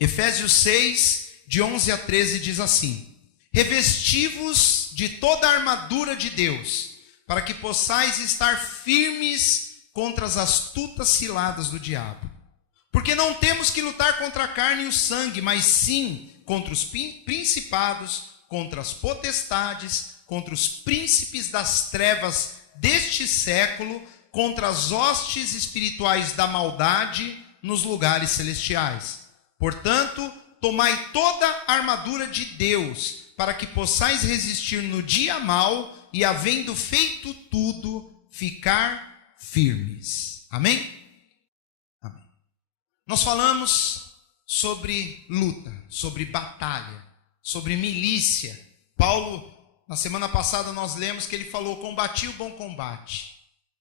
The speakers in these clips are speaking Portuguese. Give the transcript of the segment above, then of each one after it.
Efésios 6, de 11 a 13 diz assim: revesti-vos de toda a armadura de Deus, para que possais estar firmes contra as astutas ciladas do diabo. Porque não temos que lutar contra a carne e o sangue, mas sim contra os principados, contra as potestades, contra os príncipes das trevas deste século, contra as hostes espirituais da maldade nos lugares celestiais. Portanto, tomai toda a armadura de Deus, para que possais resistir no dia mau e, havendo feito tudo, ficar firmes. Amém? Amém. Nós falamos sobre luta, sobre batalha, sobre milícia. Paulo, na semana passada nós lemos que ele falou: combati o bom combate.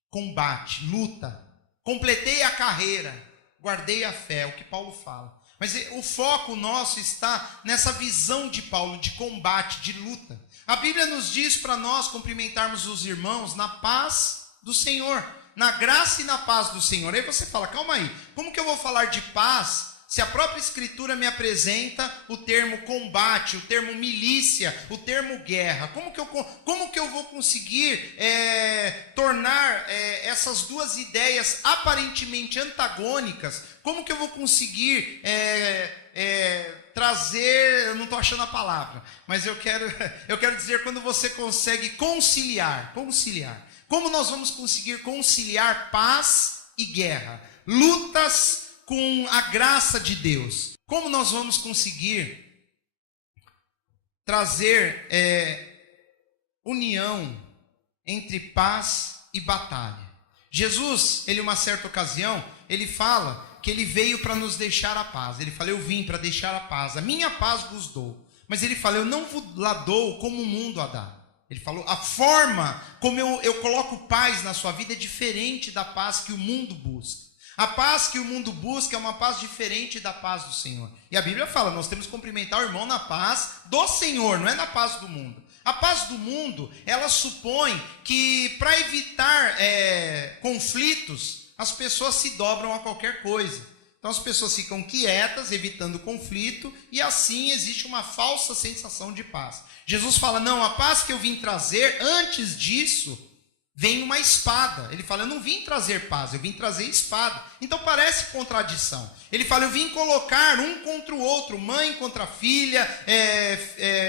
Combate, luta. Completei a carreira, guardei a fé, é o que Paulo fala. Mas o foco nosso está nessa visão de Paulo de combate, de luta. A Bíblia nos diz para nós cumprimentarmos os irmãos na paz do Senhor, na graça e na paz do Senhor. Aí você fala: calma aí, como que eu vou falar de paz se a própria Escritura me apresenta o termo combate, o termo milícia, o termo guerra? Como que eu vou conseguir tornar essas duas ideias aparentemente antagônicas? Como que eu vou conseguir trazer, eu não estou achando a palavra, mas eu quero dizer, quando você consegue conciliar. Como nós vamos conseguir conciliar paz e guerra? Lutas com a graça de Deus. Como nós vamos conseguir trazer união entre paz e batalha? Jesus, ele, uma certa ocasião, ele fala que ele veio para nos deixar a paz. Ele fala: eu vim para deixar a paz, a minha paz vos dou. Mas ele fala: eu não vos la dou como o mundo a dá. Ele falou: a forma como eu coloco paz na sua vida é diferente da paz que o mundo busca. A paz que o mundo busca é uma paz diferente da paz do Senhor. E a Bíblia fala: nós temos que cumprimentar o irmão na paz do Senhor, não é na paz do mundo. A paz do mundo, ela supõe que para evitar conflitos, as pessoas se dobram a qualquer coisa. Então as pessoas ficam quietas, evitando conflito, e assim existe uma falsa sensação de paz. Jesus fala: não, a paz que eu vim trazer, antes disso, vem uma espada. Ele fala: eu não vim trazer paz, eu vim trazer espada. Então parece contradição. Ele fala: eu vim colocar um contra o outro, mãe contra filha,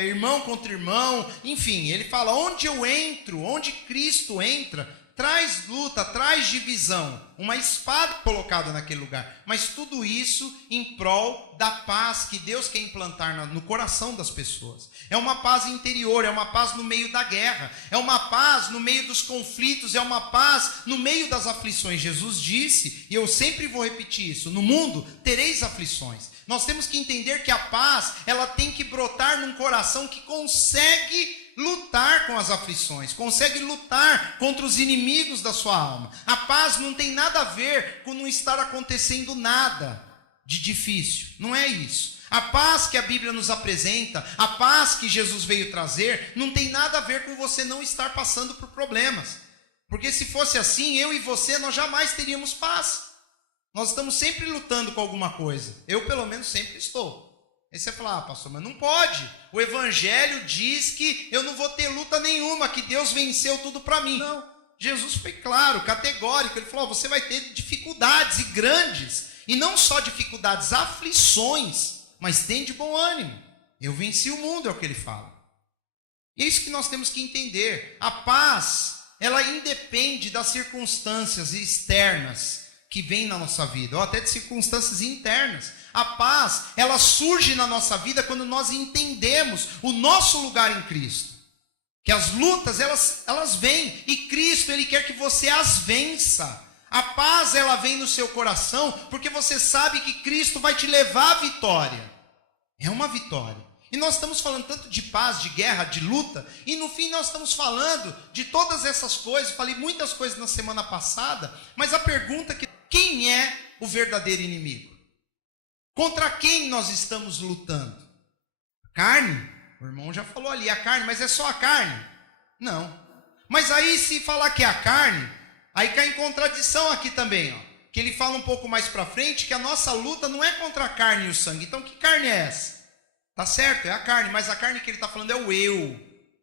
irmão contra irmão, enfim. Ele fala: onde eu entro, onde Cristo entra, traz luta, traz divisão, uma espada colocada naquele lugar. Mas tudo isso em prol da paz que Deus quer implantar no coração das pessoas. É uma paz interior, é uma paz no meio da guerra, é uma paz no meio dos conflitos, é uma paz no meio das aflições. Jesus disse, e eu sempre vou repetir isso: no mundo tereis aflições. Nós temos que entender que a paz, ela tem que brotar num coração que consegue lutar com as aflições, consegue lutar contra os inimigos da sua alma. A paz não tem nada a ver com não estar acontecendo nada de difícil, não é isso. A paz que a Bíblia nos apresenta, a paz que Jesus veio trazer, não tem nada a ver com você não estar passando por problemas. Porque se fosse assim, eu e você, nós jamais teríamos paz. Nós estamos sempre lutando com alguma coisa. Eu, pelo menos, sempre estou. Aí você fala: ah, pastor, mas não pode. O Evangelho diz que eu não vou ter luta nenhuma, que Deus venceu tudo para mim. Não, Jesus foi claro, categórico. Ele falou: você vai ter dificuldades, e grandes. E não só dificuldades, aflições. Mas tem de bom ânimo. Eu venci o mundo, é o que ele fala. E é isso que nós temos que entender. A paz, ela independe das circunstâncias externas que vêm na nossa vida, ou até de circunstâncias internas. A paz, ela surge na nossa vida quando nós entendemos o nosso lugar em Cristo. Que as lutas, elas vêm, e Cristo, Ele quer que você as vença. A paz, ela vem no seu coração, porque você sabe que Cristo vai te levar à vitória. É uma vitória. E nós estamos falando tanto de paz, de guerra, de luta, e no fim nós estamos falando de todas essas coisas. Falei muitas coisas na semana passada, mas a pergunta é: quem é o verdadeiro inimigo? Contra quem nós estamos lutando? Carne? O irmão já falou ali, a carne, mas é só a carne? Não. Mas aí, se falar que é a carne, aí cai em contradição aqui também, ó. que ele fala um pouco mais para frente que a nossa luta não é contra a carne e o sangue. Então, que carne é essa? Tá certo, é a carne, mas a carne que ele está falando é o eu.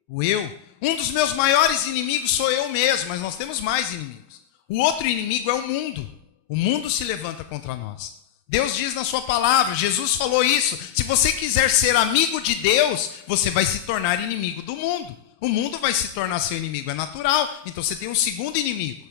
O eu. Um dos meus maiores inimigos sou eu mesmo, mas nós temos mais inimigos. O outro inimigo é o mundo. O mundo se levanta contra nós. Deus diz na sua palavra, Jesus falou isso. Se você quiser ser amigo de Deus, você vai se tornar inimigo do mundo. O mundo vai se tornar seu inimigo, é natural. Então você tem um segundo inimigo.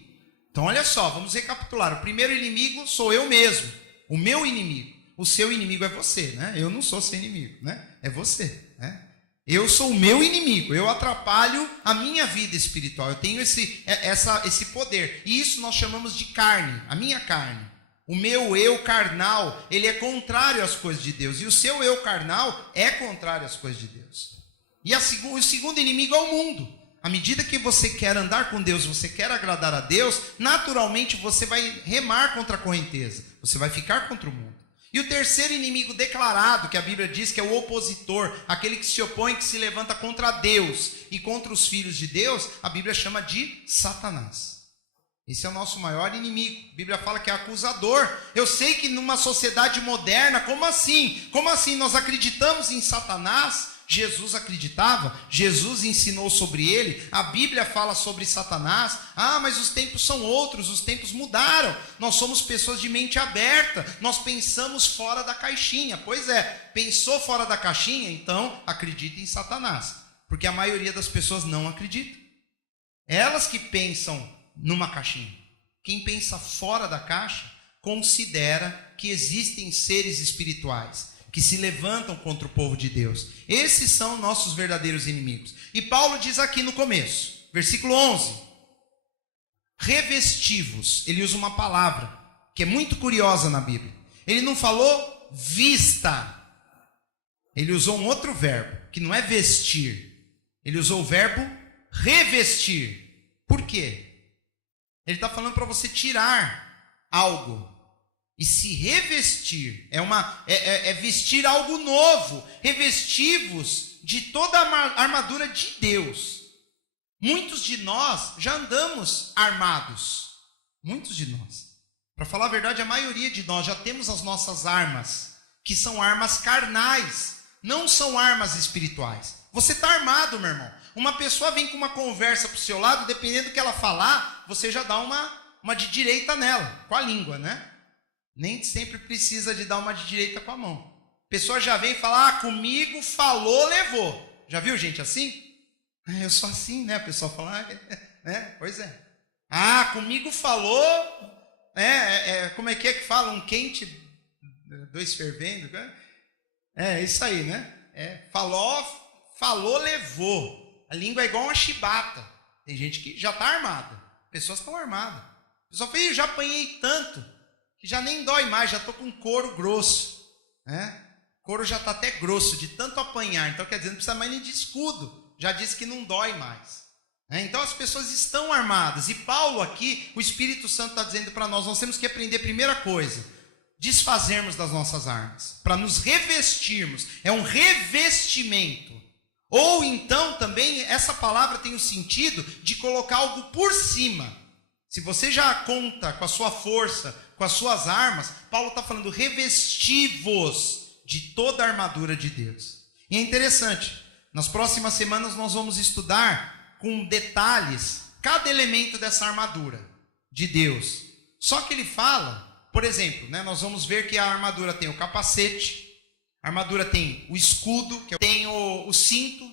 Então olha só, vamos recapitular. O primeiro inimigo sou eu mesmo, o meu inimigo. O seu inimigo é você, né? Eu não sou seu inimigo, né? É você, né? Eu sou o meu inimigo, eu atrapalho a minha vida espiritual. Eu tenho esse poder. E isso nós chamamos de carne, a minha carne. O meu eu carnal, ele é contrário às coisas de Deus. E o seu eu carnal é contrário às coisas de Deus. E o segundo inimigo é o mundo. À medida que você quer andar com Deus, você quer agradar a Deus, naturalmente você vai remar contra a correnteza. Você vai ficar contra o mundo. E o terceiro inimigo declarado, que a Bíblia diz que é o opositor, aquele que se opõe, que se levanta contra Deus e contra os filhos de Deus, a Bíblia chama de Satanás. Esse é o nosso maior inimigo. A Bíblia fala que é acusador. Eu sei que numa sociedade moderna, como assim? Como assim? Nós acreditamos em Satanás? Jesus acreditava, Jesus ensinou sobre ele, a Bíblia fala sobre Satanás. Ah, mas os tempos são outros, os tempos mudaram. Nós somos pessoas de mente aberta, nós pensamos fora da caixinha. Pois é, pensou fora da caixinha, então acredita em Satanás. Porque a maioria das pessoas não acredita. Elas que pensam numa caixinha. Quem pensa fora da caixa, considera que existem seres espirituais que se levantam contra o povo de Deus. Esses são nossos verdadeiros inimigos. E Paulo diz aqui no começo, versículo 11: revestivos. Ele usa uma palavra que é muito curiosa na Bíblia. Ele não falou vista. Ele usou um outro verbo, que não é vestir. Ele usou o verbo revestir. Por quê? Ele está falando para você tirar algo e se revestir. É vestir algo novo. Revestivos de toda a armadura de Deus. Muitos de nós já andamos armados. Muitos de nós. Para falar a verdade, a maioria de nós já temos as nossas armas, que são armas carnais, não são armas espirituais. Você está armado, meu irmão. Uma pessoa vem com uma conversa para o seu lado, dependendo do que ela falar, você já dá uma de direita nela, com a língua, né? Nem sempre precisa de dar uma de direita com a mão. A pessoa já vem falar, comigo falou, levou. Já viu gente assim? Eu sou assim, né? A pessoa fala, pois é. Comigo falou, como é que fala? Um quente, dois fervendo. É isso aí, né? Falou, levou. A língua é igual uma chibata. Tem gente que já está armada. Pessoas estão armadas. A pessoa fala, eu já apanhei tanto que já nem dói mais, já estou com couro grosso. O couro já está até grosso de tanto apanhar. Então quer dizer, não precisa mais nem de escudo. Já disse que não dói mais. Então as pessoas estão armadas. E Paulo aqui, o Espírito Santo está dizendo para nós temos que aprender, primeira coisa, desfazermos das nossas armas, para nos revestirmos. É um revestimento. Ou então também essa palavra tem o sentido de colocar algo por cima. Se você já conta com a sua força, com as suas armas, Paulo está falando revestivos de toda a armadura de Deus. E é interessante, nas próximas semanas nós vamos estudar com detalhes cada elemento dessa armadura de Deus. Só que ele fala, por exemplo, nós vamos ver que a armadura tem o capacete, a armadura tem o escudo, tem o cinto,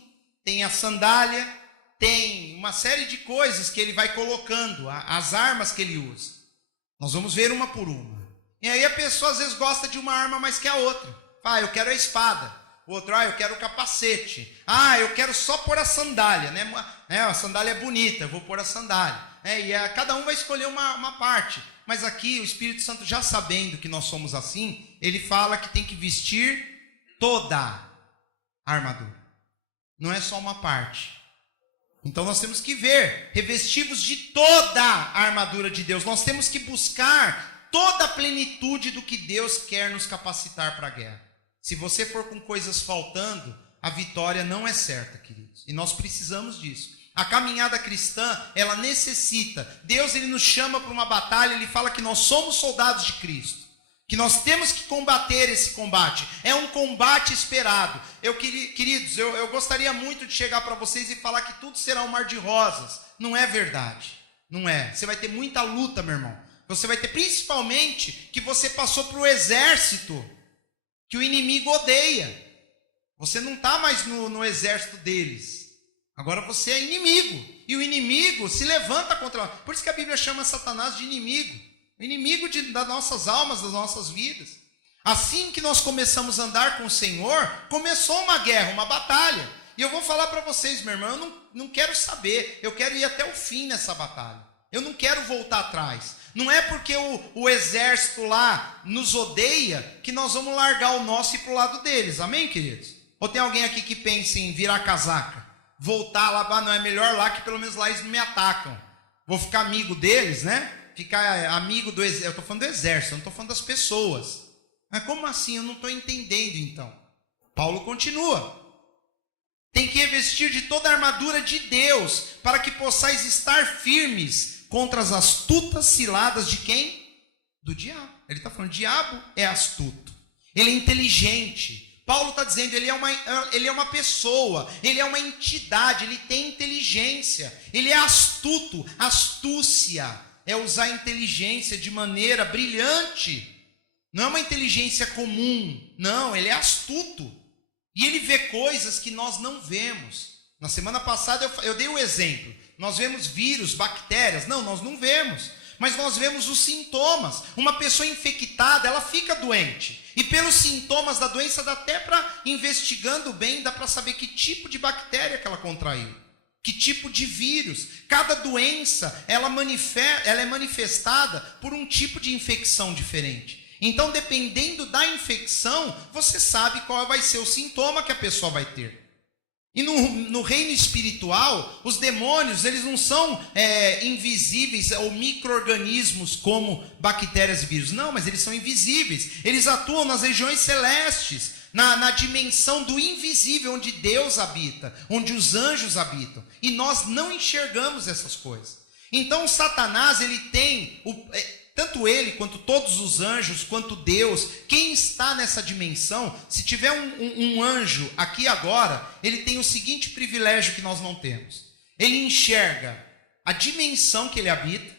tem a sandália, tem uma série de coisas que ele vai colocando, as armas que ele usa. Nós vamos ver uma por uma. E aí a pessoa às vezes gosta de uma arma mais que a outra. Eu quero a espada. O outro, eu quero o capacete. Eu quero só pôr a sandália, né? A sandália é bonita, eu vou pôr a sandália. Cada um vai escolher uma parte. Mas aqui o Espírito Santo, já sabendo que nós somos assim, ele fala que tem que vestir toda a armadura. Não é só uma parte. Então nós temos que ver, revestivos de toda a armadura de Deus. Nós temos que buscar toda a plenitude do que Deus quer nos capacitar para a guerra. Se você for com coisas faltando, a vitória não é certa, queridos. E nós precisamos disso. A caminhada cristã, ela necessita. Deus, ele nos chama para uma batalha, ele fala que nós somos soldados de Cristo. Que nós temos que combater esse combate. É um combate esperado. Queridos, eu gostaria muito de chegar para vocês e falar que tudo será um mar de rosas. Não é verdade. Não é. Você vai ter muita luta, meu irmão. Você vai ter principalmente que você passou para o exército que o inimigo odeia. Você não está mais no exército deles. Agora você é inimigo. E o inimigo se levanta contra... Por isso que a Bíblia chama Satanás de inimigo. Inimigo das nossas almas, das nossas vidas. Assim que nós começamos a andar com o Senhor, começou uma guerra, uma batalha. E eu vou falar para vocês, meu irmão, eu não quero saber. Eu quero ir até o fim nessa batalha. Eu não quero voltar atrás. Não é porque o exército lá nos odeia que nós vamos largar o nosso e ir para o lado deles. Amém, queridos? Ou tem alguém aqui que pensa em virar casaca? Voltar lá, não é melhor lá que pelo menos lá eles não me atacam. Vou ficar amigo deles, né? Ficar amigo do exército. Eu estou falando do exército, eu não estou falando das pessoas. Mas como assim? Eu não estou entendendo então. Paulo continua. Tem que revestir de toda a armadura de Deus, para que possais estar firmes contra as astutas ciladas de quem? Do diabo. Ele está falando, o diabo é astuto. Ele é inteligente. Paulo está dizendo, ele é uma pessoa, ele é uma entidade, ele tem inteligência. Ele é astuto, astúcia. É usar a inteligência de maneira brilhante. Não é uma inteligência comum. Não, ele é astuto. E ele vê coisas que nós não vemos. Na semana passada eu dei o exemplo. Nós vemos vírus, bactérias. Não, nós não vemos. Mas nós vemos os sintomas. Uma pessoa infectada, ela fica doente. E pelos sintomas da doença, dá até para, investigando bem, dá para saber que tipo de bactéria que ela contraiu. Que tipo de vírus? Cada doença, ela é manifestada por um tipo de infecção diferente. Então, dependendo da infecção, você sabe qual vai ser o sintoma que a pessoa vai ter. E no reino espiritual, os demônios, eles não são invisíveis ou micro-organismos como bactérias e vírus. Não, mas eles são invisíveis. Eles atuam nas regiões celestes, na dimensão do invisível, onde Deus habita, onde os anjos habitam. E nós não enxergamos essas coisas. Então, Satanás, ele tem... tanto ele, quanto todos os anjos, quanto Deus, quem está nessa dimensão, se tiver um anjo aqui agora, ele tem o seguinte privilégio que nós não temos. Ele enxerga a dimensão que ele habita,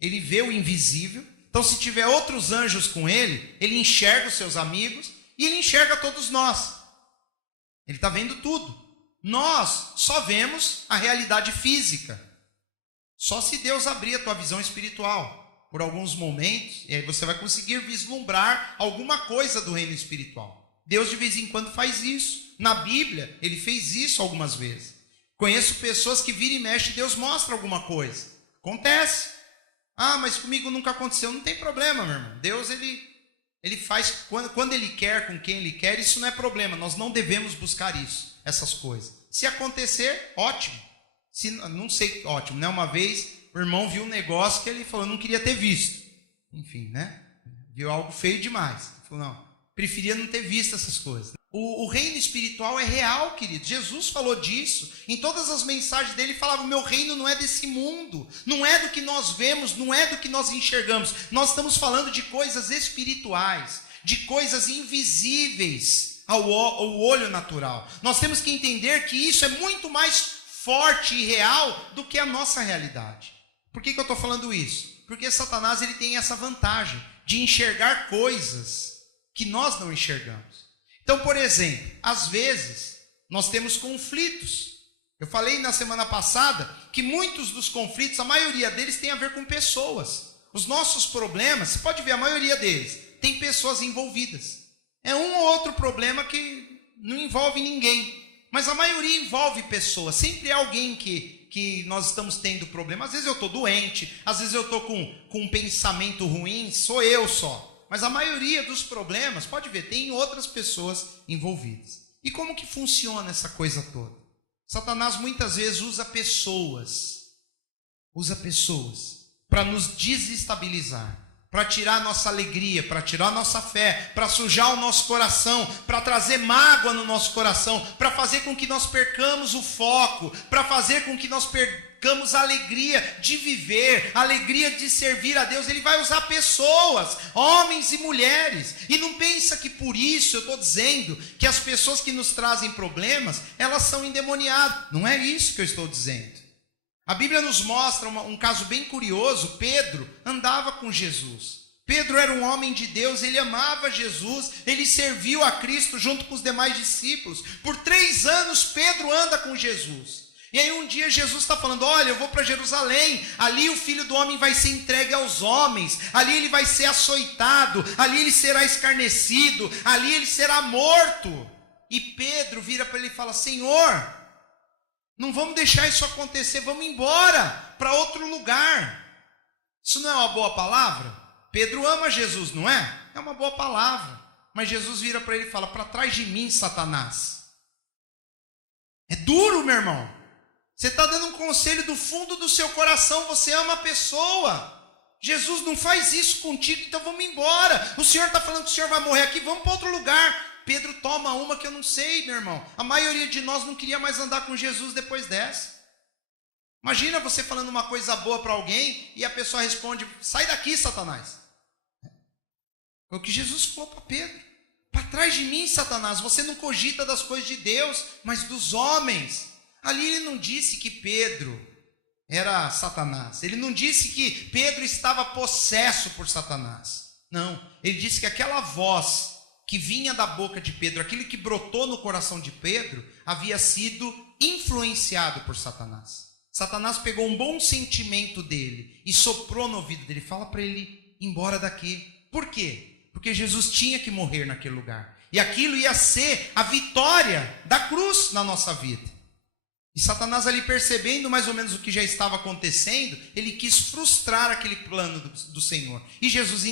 ele vê o invisível. Então, se tiver outros anjos com ele, ele enxerga os seus amigos e ele enxerga todos nós. Ele está vendo tudo. Nós só vemos a realidade física. Só se Deus abrir a tua visão espiritual por alguns momentos, e aí você vai conseguir vislumbrar alguma coisa do reino espiritual. Deus de vez em quando faz isso. Na Bíblia, ele fez isso algumas vezes. Conheço pessoas que vira e mexe e Deus mostra alguma coisa. Acontece. Ah, mas comigo nunca aconteceu. Não tem problema, meu irmão. Deus, ele faz quando ele quer, com quem ele quer, isso não é problema. Nós não devemos buscar isso, essas coisas. Se acontecer, ótimo. Se não sei, ótimo, né? Uma vez o irmão viu um negócio que ele falou, não queria ter visto. Enfim, né? Viu algo feio demais. Ele falou, não, preferia não ter visto essas coisas. O reino espiritual é real, querido. Jesus falou disso. Em todas as mensagens dele, ele falava, o meu reino não é desse mundo. Não é do que nós vemos, não é do que nós enxergamos. Nós estamos falando de coisas espirituais, de coisas invisíveis ao olho natural. Nós temos que entender que isso é muito mais forte e real do que a nossa realidade. Por que eu estou falando isso? Porque Satanás, ele tem essa vantagem de enxergar coisas que nós não enxergamos. Então, por exemplo, às vezes nós temos conflitos. Eu falei na semana passada que muitos dos conflitos, a maioria deles tem a ver com pessoas. Os nossos problemas, você pode ver, a maioria deles tem pessoas envolvidas. É um ou outro problema que não envolve ninguém, mas a maioria envolve pessoas. Sempre é alguém que nós estamos tendo problema. Às vezes eu estou doente, às vezes eu estou com um pensamento ruim, sou eu só. Mas a maioria dos problemas, pode ver, tem outras pessoas envolvidas. E como que funciona essa coisa toda? Satanás muitas vezes usa pessoas para nos desestabilizar. para tirar a nossa alegria, para tirar a nossa fé, para sujar o nosso coração, para trazer mágoa no nosso coração, para fazer com que nós percamos o foco, para fazer com que nós percamos a alegria de viver, a alegria de servir a Deus. Ele vai usar pessoas, homens e mulheres. E não pensa que por isso eu estou dizendo que as pessoas que nos trazem problemas, elas são endemoniadas. Não é isso que eu estou dizendo. A Bíblia nos mostra um caso bem curioso. Pedro andava com Jesus. Pedro era um homem de Deus, ele amava Jesus, ele serviu a Cristo junto com os demais discípulos. Por 3 anos Pedro anda com Jesus. E aí um dia Jesus está falando: olha, eu vou para Jerusalém, ali o Filho do Homem vai ser entregue aos homens, ali ele vai ser açoitado, ali ele será escarnecido, ali ele será morto. E Pedro vira para ele e fala: Senhor, não vamos deixar isso acontecer, vamos embora para outro lugar. Isso não é uma boa palavra? Pedro ama Jesus, não é? É uma boa palavra. Mas Jesus vira para ele e fala: para trás de mim, Satanás. É duro, meu irmão. Você está dando um conselho do fundo do seu coração, você ama a pessoa. Jesus não faz isso contigo, então vamos embora. O Senhor está falando que o Senhor vai morrer aqui, vamos para outro lugar. Pedro toma uma que eu não sei, meu irmão. A maioria de nós não queria mais andar com Jesus depois dessa. Imagina você falando uma coisa boa para alguém e a pessoa responde: sai daqui, Satanás. Foi o que Jesus falou para Pedro: para trás de mim, Satanás. Você não cogita das coisas de Deus, mas dos homens. Ali ele não disse que Pedro era Satanás. Ele não disse que Pedro estava possesso por Satanás. Não, ele disse que aquela voz que vinha da boca de Pedro, aquilo que brotou no coração de Pedro, havia sido influenciado por Satanás. Satanás pegou um bom sentimento dele e soprou no ouvido dele: fala para ele ir embora daqui. Por quê? Porque Jesus tinha que morrer naquele lugar. E aquilo ia ser a vitória da cruz na nossa vida. E Satanás, ali percebendo mais ou menos o que já estava acontecendo, ele quis frustrar aquele plano do Senhor. E Jesus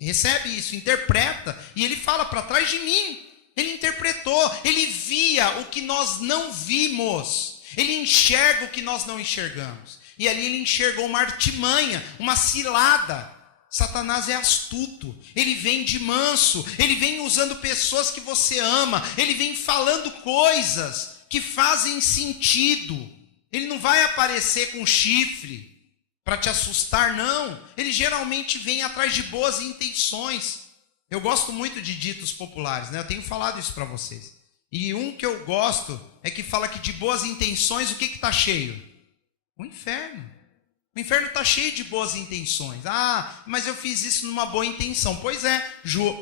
recebe isso, interpreta, e ele fala: para trás de mim. Ele interpretou, ele via o que nós não vimos. Ele enxerga o que nós não enxergamos. E ali ele enxergou uma artimanha, uma cilada. Satanás é astuto, ele vem de manso, ele vem usando pessoas que você ama, ele vem falando coisas que fazem sentido. Ele não vai aparecer com chifre para te assustar, não. Ele geralmente vem atrás de boas intenções. Eu gosto muito de ditos populares, né? Eu tenho falado isso para vocês. E um que eu gosto é que fala que de boas intenções, o que está cheio? O inferno. O inferno está cheio de boas intenções. Ah, mas eu fiz isso numa boa intenção. Pois é,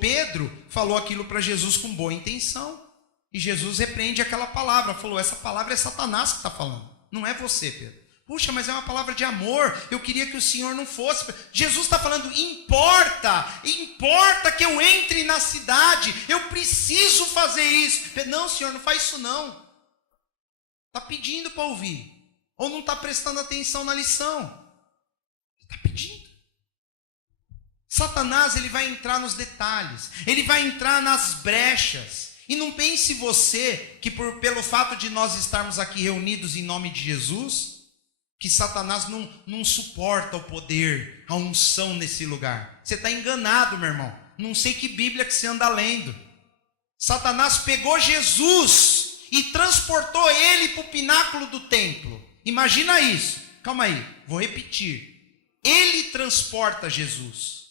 Pedro falou aquilo para Jesus com boa intenção. E Jesus repreende aquela palavra, falou: essa palavra é Satanás que está falando, não é você, Pedro. Puxa, mas é uma palavra de amor, eu queria que o Senhor não fosse. Jesus está falando: importa que eu entre na cidade, eu preciso fazer isso. Não, Senhor, não faz isso não. Está pedindo para ouvir, ou não está prestando atenção na lição. Está pedindo. Satanás, ele vai entrar nos detalhes, ele vai entrar nas brechas. E não pense você que pelo fato de nós estarmos aqui reunidos em nome de Jesus, que Satanás não suporta o poder, a unção nesse lugar. Você está enganado, meu irmão. Não sei que Bíblia que você anda lendo. Satanás pegou Jesus e transportou ele para o pináculo do templo. Imagina isso. Calma aí, vou repetir. Ele transporta Jesus.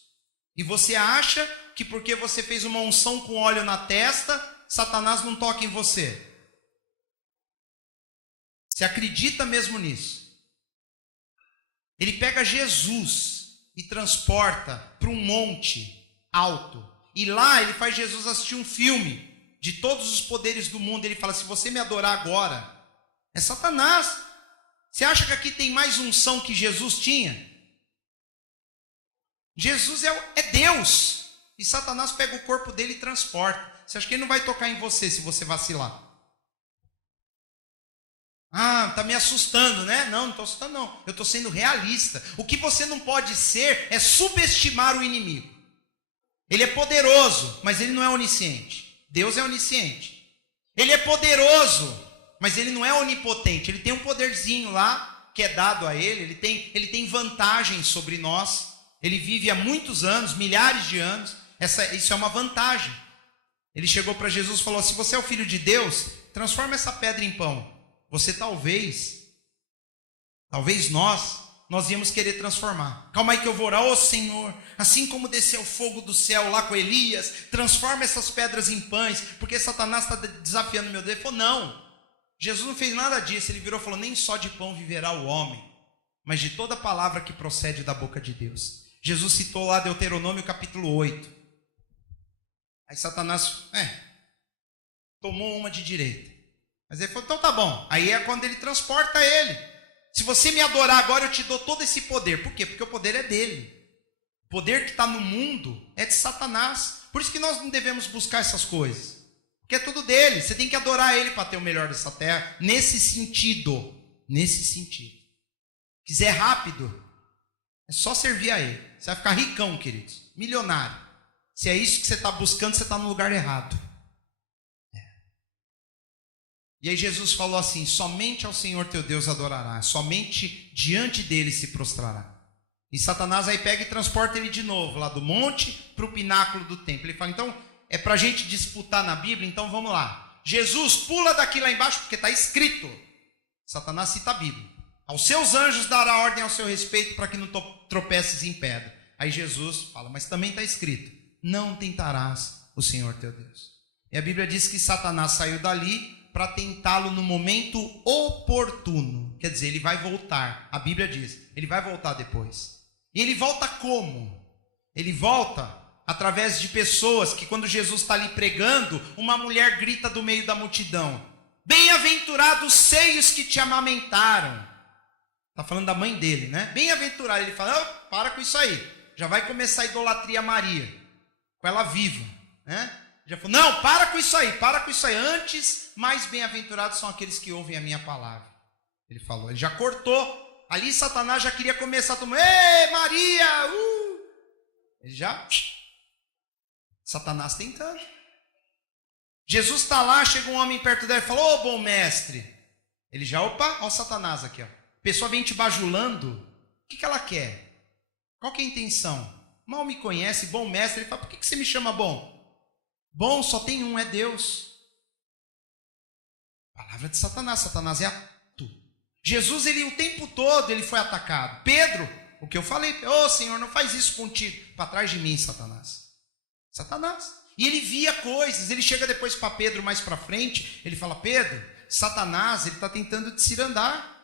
E você acha que porque você fez uma unção com óleo na testa, Satanás não toca em você? Você acredita mesmo nisso? Ele pega Jesus e transporta para um monte alto. E lá ele faz Jesus assistir um filme de todos os poderes do mundo. Ele fala: se você me adorar agora, é Satanás. Você acha que aqui tem mais unção que Jesus tinha? Jesus é Deus. E Satanás pega o corpo dele e transporta. Você acha que ele não vai tocar em você se você vacilar? Ah, está me assustando, né? Não estou assustando não. Eu estou sendo realista. O que você não pode ser é subestimar o inimigo. Ele é poderoso, mas ele não é onisciente. Deus é onisciente. Ele é poderoso, mas ele não é onipotente. Ele tem um poderzinho lá que é dado a ele. Ele tem vantagem sobre nós. ele vive há muitos anos, milhares de anos. Isso é uma vantagem. Ele chegou para Jesus e falou: se você é o Filho de Deus, transforma essa pedra em pão. Você talvez nós íamos querer transformar. Calma aí que eu vou orar. Ô Senhor, assim como desceu o fogo do céu lá com Elias, transforma essas pedras em pães, porque Satanás está desafiando meu Deus. Ele falou: não, Jesus não fez nada disso. Ele virou e falou: nem só de pão viverá o homem, mas de toda palavra que procede da boca de Deus. Jesus citou lá Deuteronômio capítulo 8. Aí Satanás tomou uma de direita. Mas ele falou: então tá bom. Aí é quando ele transporta ele. Se você me adorar agora, eu te dou todo esse poder. Por quê? Porque o poder é dele. O poder que está no mundo é de Satanás. Por isso que nós não devemos buscar essas coisas. Porque é tudo dele. Você tem que adorar ele para ter o melhor dessa terra. Nesse sentido. Nesse sentido. Quiser rápido, é só servir a ele. Você vai ficar ricão, queridos. Milionário. Se é isso que você está buscando, você está no lugar errado. E aí Jesus falou assim: somente ao Senhor teu Deus adorará, somente diante dele se prostrará. E Satanás aí pega e transporta ele de novo, lá do monte para o pináculo do templo. Ele fala: então, é para a gente disputar na Bíblia, então vamos lá. Jesus pula daqui lá embaixo, porque está escrito. Satanás cita a Bíblia. Aos seus anjos dará ordem ao seu respeito para que não tropeces em pedra. Aí Jesus fala: mas também está escrito: não tentarás o Senhor teu Deus. E a Bíblia diz que Satanás saiu dali para tentá-lo no momento oportuno. Quer dizer, ele vai voltar. A Bíblia diz, ele vai voltar depois. E ele volta como? Ele volta através de pessoas que, quando Jesus está ali pregando, uma mulher grita do meio da multidão: bem-aventurados os seios que te amamentaram. Está falando da mãe dele, né? Bem-aventurado. Ele fala: oh, para com isso aí. Já vai começar a idolatria a Maria, com ela viva, né? Já falou: não, para com isso aí, para com isso aí. Antes, mais bem-aventurados são aqueles que ouvem a minha palavra. Ele falou, ele já cortou. Ali Satanás já queria começar a tomar: ei, Maria! Ele já... Satanás tentando. Jesus está lá, chega um homem perto dele e falou: ô, bom mestre. Ele já, opa, olha o Satanás aqui, ó. A pessoa vem te bajulando. O que ela quer? Qual que é a intenção? Mal me conhece, bom mestre. Ele fala: por que você me chama bom? Bom só tem um, é Deus. Palavra de Satanás. Satanás é ato. Jesus, ele o tempo todo ele foi atacado. Pedro, o que eu falei: ô Senhor, não faz isso contigo. Para trás de mim, Satanás. Satanás. E ele via coisas. Ele chega depois para Pedro mais para frente. Ele fala: Pedro, Satanás, ele está tentando te cirandar.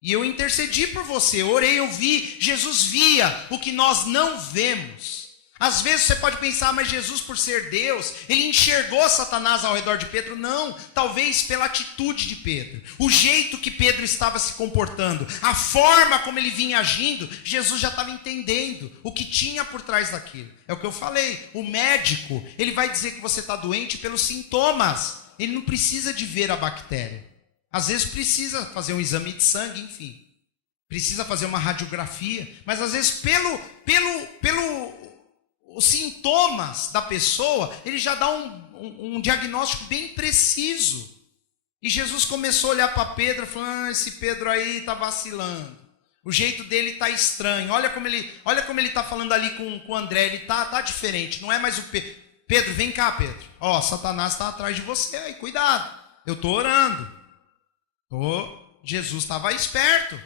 E eu intercedi por você, eu orei, eu vi. Jesus via o que nós não vemos. Às vezes você pode pensar: mas Jesus, por ser Deus, ele enxergou Satanás ao redor de Pedro. Não, talvez pela atitude de Pedro, o jeito que Pedro estava se comportando, a forma como ele vinha agindo. Jesus já estava entendendo o que tinha por trás daquilo. É o que eu falei, o médico, ele vai dizer que você está doente pelos sintomas. Ele não precisa de ver a bactéria. Às vezes precisa fazer um exame de sangue, enfim. Precisa fazer uma radiografia. Mas às vezes os sintomas da pessoa, ele já dá um diagnóstico bem preciso. E Jesus começou a olhar para Pedro e falou: ah, esse Pedro aí está vacilando. O jeito dele está estranho. Olha como ele está falando ali com o André. Ele está diferente. Não é mais o Pedro. Pedro, vem cá, Pedro. Ó, Satanás está atrás de você aí. Cuidado. Eu estou orando. Jesus estava esperto.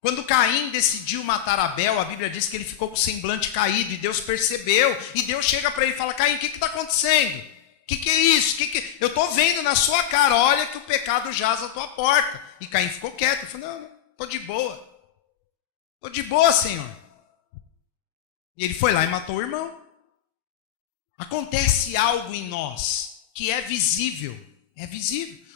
Quando Caim decidiu matar Abel, a Bíblia diz que ele ficou com o semblante caído, e Deus percebeu, e Deus chega para ele e fala: Caim, o que está acontecendo? O que é isso? Eu estou vendo na sua cara, olha que o pecado jaz à tua porta. E Caim ficou quieto, ele falou: não, estou de boa, Senhor. E ele foi lá e matou o irmão. Acontece algo em nós que é visível.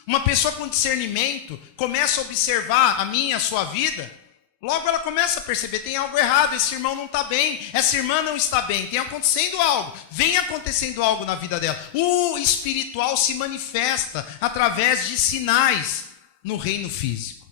Uma pessoa com discernimento começa a observar a minha, a sua vida. Logo ela começa a perceber: tem algo errado, esse irmão não está bem, essa irmã não está bem, tem acontecendo algo, vem acontecendo algo na vida dela. O espiritual se manifesta através de sinais no reino físico.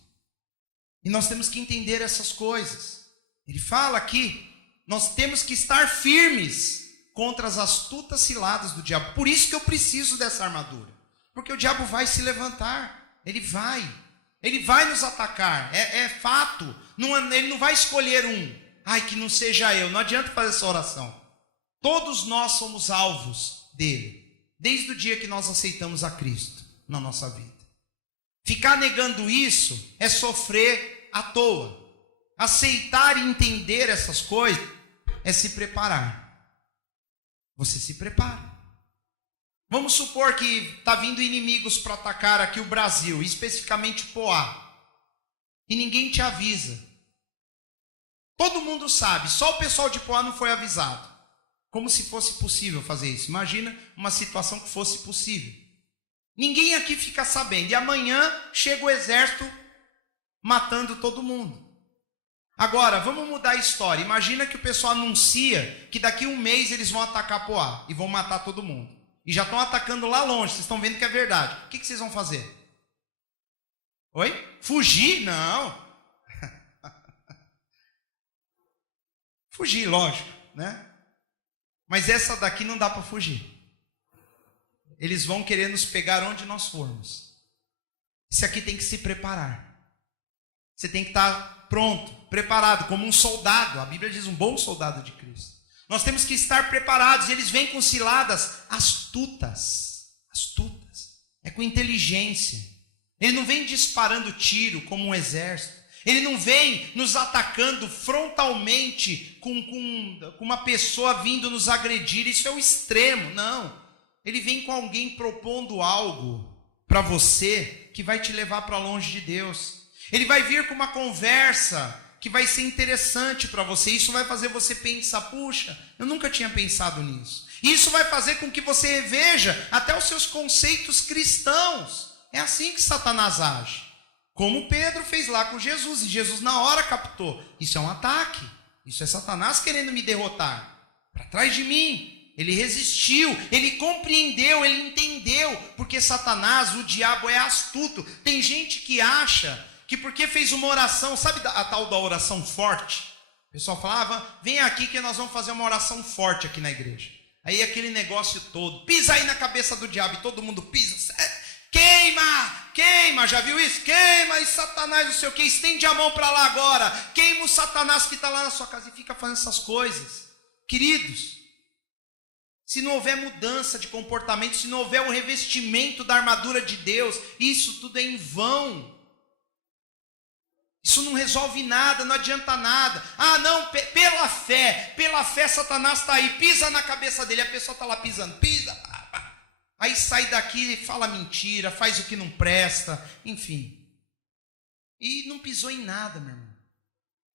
E nós temos que entender essas coisas. Ele fala aqui, nós temos que estar firmes contra as astutas ciladas do diabo. Por isso que eu preciso dessa armadura. Porque o diabo vai se levantar, ele vai nos atacar, é fato. Ele não vai escolher um, Ai, que não seja eu. Não adianta fazer essa oração. Todos nós somos alvos dele, desde o dia que nós aceitamos a Cristo na nossa vida. Ficar negando isso é sofrer à toa. Aceitar e entender essas coisas é se preparar. Você se prepara. Vamos supor que está vindo inimigos para atacar aqui o Brasil, especificamente Poá, e ninguém te avisa. Todo mundo sabe, só o pessoal de Poá não foi avisado. Como se fosse possível fazer isso. Imagina uma situação que fosse possível. Ninguém aqui fica sabendo. E amanhã chega o exército matando todo mundo. Agora, vamos mudar a história. Imagina que o pessoal anuncia que daqui a um mês eles vão atacar Poá e vão matar todo mundo. E já estão atacando lá longe. Vocês estão vendo que é verdade. O que vocês vão fazer? Oi? Fugir? Não. Fugir, lógico, né? Mas essa daqui não dá para fugir. Eles vão querer nos pegar onde nós formos. Esse aqui tem que se preparar. Você tem que estar pronto, preparado, como um soldado. A Bíblia diz um bom soldado de Cristo. Nós temos que estar preparados. E eles vêm com ciladas astutas. Astutas. É com inteligência. Ele não vem disparando tiro como um exército. Ele não vem nos atacando frontalmente com uma pessoa vindo nos agredir. Isso é o extremo. Não. Ele vem com alguém propondo algo para você que vai te levar para longe de Deus. Ele vai vir com uma conversa que vai ser interessante para você. Isso vai fazer você pensar, puxa, eu nunca tinha pensado nisso. Isso vai fazer com que você reveja até os seus conceitos cristãos. É assim que Satanás age. Como Pedro fez lá com Jesus. E Jesus na hora captou. Isso é um ataque. Isso é Satanás querendo me derrotar. Para trás de mim. Ele resistiu, ele compreendeu, ele entendeu, porque Satanás, o diabo, é astuto. Tem gente que acha que porque fez uma oração, sabe a tal da oração forte? O pessoal falava, vem aqui que nós vamos fazer uma oração forte aqui na igreja. Aí aquele negócio todo, pisa aí na cabeça do diabo, e todo mundo pisa, queima, queima, já viu isso? Queima, e Satanás não sei o que, estende a mão para lá agora, queima o Satanás que está lá na sua casa, e fica fazendo essas coisas. Queridos, se não houver mudança de comportamento, se não houver um revestimento da armadura de Deus, isso tudo é em vão. Isso não resolve nada, não adianta nada. Ah, não, pela fé Satanás está aí, pisa na cabeça dele, a pessoa está lá pisando, pisa, aí sai daqui e fala mentira, faz o que não presta, enfim. E não pisou em nada, meu irmão.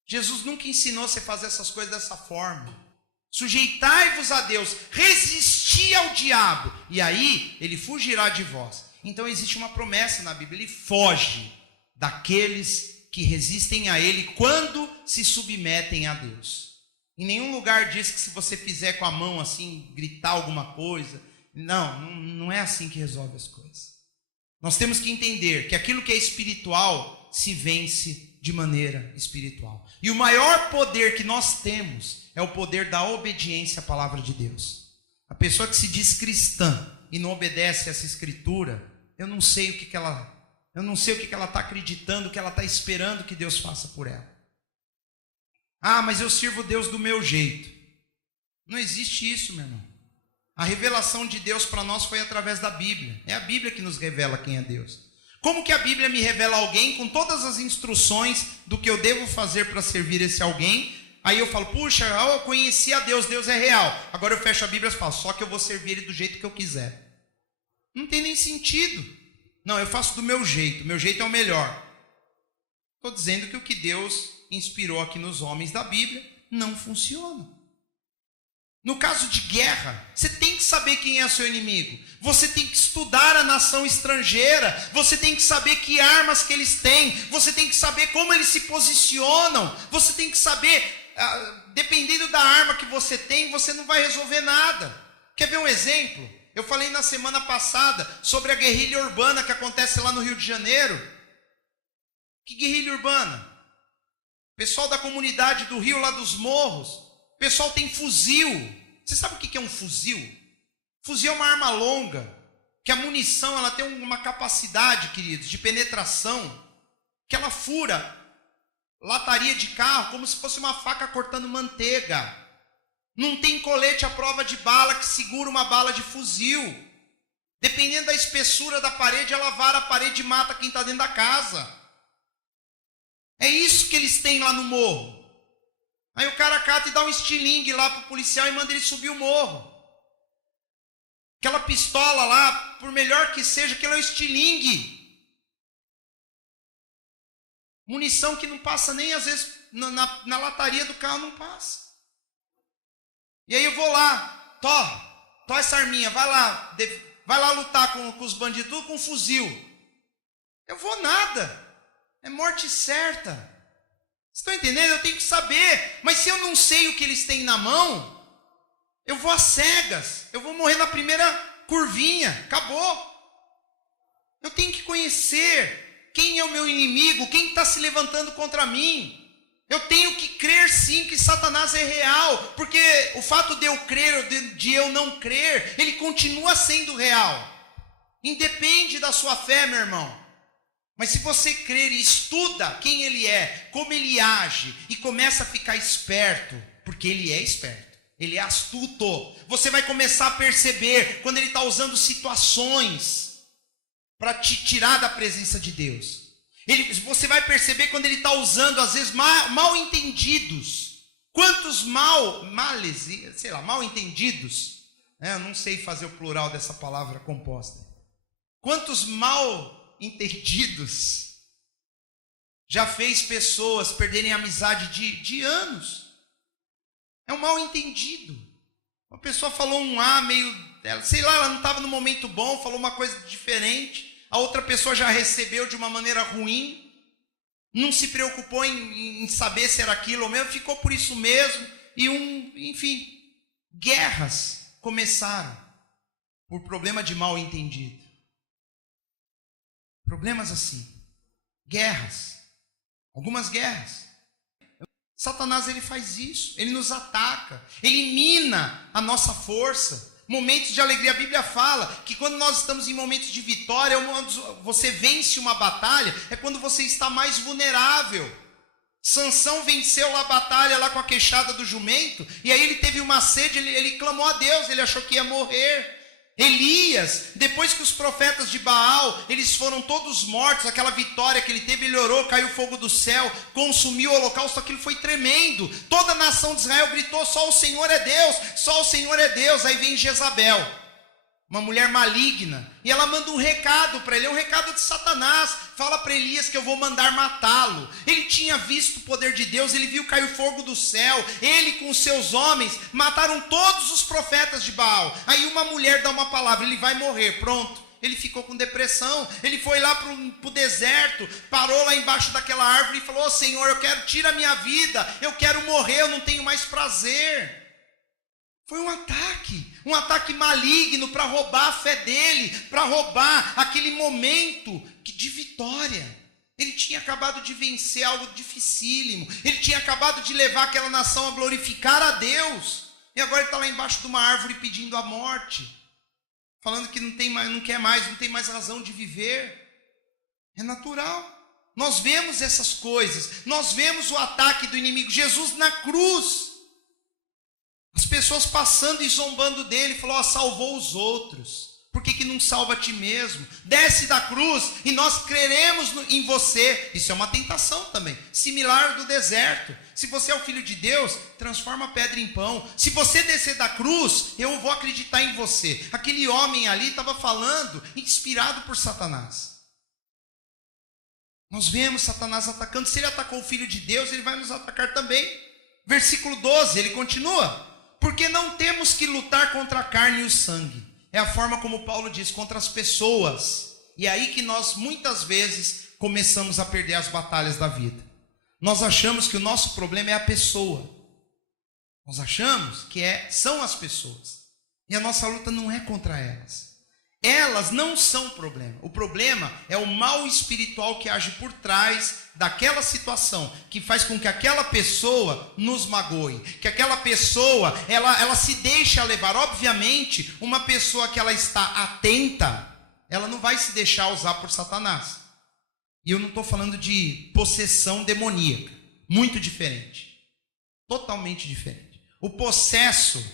Jesus nunca ensinou você a fazer essas coisas dessa forma. Sujeitai-vos a Deus, resisti ao diabo, e aí ele fugirá de vós. Então existe uma promessa na Bíblia, ele foge daqueles que resistem a ele quando se submetem a Deus. Em nenhum lugar diz que se você fizer com a mão assim, gritar alguma coisa, não é assim que resolve as coisas. Nós temos que entender que aquilo que é espiritual se vence de maneira espiritual. E o maior poder que nós temos é o poder da obediência à palavra de Deus. A pessoa que se diz cristã e não obedece a essa escritura, eu não sei o que ela está acreditando, o que ela está esperando que Deus faça por ela. Ah, mas eu sirvo Deus do meu jeito. Não existe isso, meu irmão. A revelação de Deus para nós foi através da Bíblia. É a Bíblia que nos revela quem é Deus. Como que a Bíblia me revela alguém com todas as instruções do que eu devo fazer para servir esse alguém? Aí eu falo, puxa, eu conheci a Deus, Deus é real. Agora eu fecho a Bíblia e falo, só que eu vou servir Ele do jeito que eu quiser. Não tem nem sentido. Não, eu faço do meu jeito é o melhor. Estou dizendo que o que Deus inspirou aqui nos homens da Bíblia não funciona. No caso de guerra, você tem que saber quem é seu inimigo. Você tem que estudar a nação estrangeira. Você tem que saber que armas que eles têm. Você tem que saber como eles se posicionam. Você tem que saber, dependendo da arma que você tem, você não vai resolver nada. Quer ver um exemplo? Eu falei na semana passada sobre a guerrilha urbana que acontece lá no Rio de Janeiro. Que guerrilha urbana? Pessoal da comunidade do Rio, lá dos morros. O pessoal tem fuzil. Você sabe o que é um fuzil? Fuzil é uma arma longa, que a munição ela tem uma capacidade, queridos, de penetração, que ela fura lataria de carro como se fosse uma faca cortando manteiga. Não tem colete à prova de bala que segura uma bala de fuzil. Dependendo da espessura da parede, ela vara a parede e mata quem está dentro da casa. É isso que eles têm lá no morro. Aí o cara cata e dá um estilingue lá pro policial e manda ele subir o morro. Aquela pistola lá, por melhor que seja, aquilo é um estilingue. Munição que não passa nem às vezes na lataria do carro não passa. E aí eu vou lá, tó essa arminha, vai lá lutar com os bandidos, tudo com fuzil. Eu vou nada, é morte certa. Vocês estão entendendo? Eu tenho que saber, mas se eu não sei o que eles têm na mão, eu vou às cegas, eu vou morrer na primeira curvinha, acabou. Eu tenho que conhecer quem é o meu inimigo, quem está se levantando contra mim. Eu tenho que crer sim que Satanás é real, porque o fato de eu crer ou de eu não crer, ele continua sendo real. Independe da sua fé, meu irmão. Mas se você crer e estuda quem ele é, como ele age, e começa a ficar esperto, porque ele é esperto, ele é astuto, você vai começar a perceber quando ele está usando situações para te tirar da presença de Deus. Você vai perceber quando ele está usando, às vezes, mal entendidos. Quantos mal entendidos, eu não sei fazer o plural dessa palavra composta. Quantos mal entendidos já fez pessoas perderem a amizade de anos? É um mal entendido. Uma pessoa falou um A meio, sei lá, ela não estava no momento bom, falou uma coisa diferente. A outra pessoa já recebeu de uma maneira ruim, não se preocupou em saber se era aquilo ou mesmo, ficou por isso mesmo, enfim, guerras começaram por problema de mal entendido. Problemas assim, guerras, algumas guerras. Satanás, ele faz isso, ele nos ataca, ele mina a nossa força. Momentos de alegria, a Bíblia fala que quando nós estamos em momentos de vitória, você vence uma batalha, é quando você está mais vulnerável. Sansão venceu lá a batalha lá com a queixada do jumento, e aí ele teve uma sede, ele clamou a Deus, ele achou que ia morrer. Elias, depois que os profetas de Baal, eles foram todos mortos, aquela vitória que ele teve, ele orou, caiu fogo do céu, consumiu o holocausto, aquilo foi tremendo. Toda a nação de Israel gritou, só o Senhor é Deus, só o Senhor é Deus. Aí vem Jezabel, uma mulher maligna, e ela manda um recado para ele, é um recado de Satanás, fala para Elias que eu vou mandar matá-lo. Ele tinha visto o poder de Deus, ele viu cair fogo do céu, ele com os seus homens mataram todos os profetas de Baal. Aí uma mulher dá uma palavra, ele vai morrer, pronto. Ele ficou com depressão, ele foi lá para o deserto, parou lá embaixo daquela árvore e falou, oh, Senhor, tira a minha vida, eu quero morrer, eu não tenho mais prazer. Foi um ataque maligno para roubar a fé dele, para roubar aquele momento de vitória. Ele tinha acabado de vencer algo dificílimo, ele tinha acabado de levar aquela nação a glorificar a Deus, e agora ele está lá embaixo de uma árvore pedindo a morte, falando que não tem mais razão de viver. É natural. Nós vemos essas coisas, nós vemos o ataque do inimigo. Jesus na cruz, as pessoas passando e zombando dele, falou, salvou os outros, por que não salva a ti mesmo? Desce da cruz e nós creremos em você. Isso é uma tentação também, similar do deserto. Se você é o filho de Deus, transforma a pedra em pão. Se você descer da cruz, eu vou acreditar em você. Aquele homem ali estava falando, inspirado por Satanás. Nós vemos Satanás atacando. Se ele atacou o filho de Deus, ele vai nos atacar também. Versículo 12, ele continua. Porque não temos que lutar contra a carne e o sangue. É a forma como Paulo diz, contra as pessoas. E é aí que nós muitas vezes começamos a perder as batalhas da vida. Nós achamos que o nosso problema é a pessoa. Nós achamos que são as pessoas. E a nossa luta não é contra elas. Elas não são o problema. O problema é o mal espiritual que age por trás daquela situação, que faz com que aquela pessoa nos magoe, que aquela pessoa, ela se deixa levar. Obviamente, uma pessoa que ela está atenta, ela não vai se deixar usar por Satanás. E eu não estou falando de possessão demoníaca. Muito diferente. Totalmente diferente. O possesso,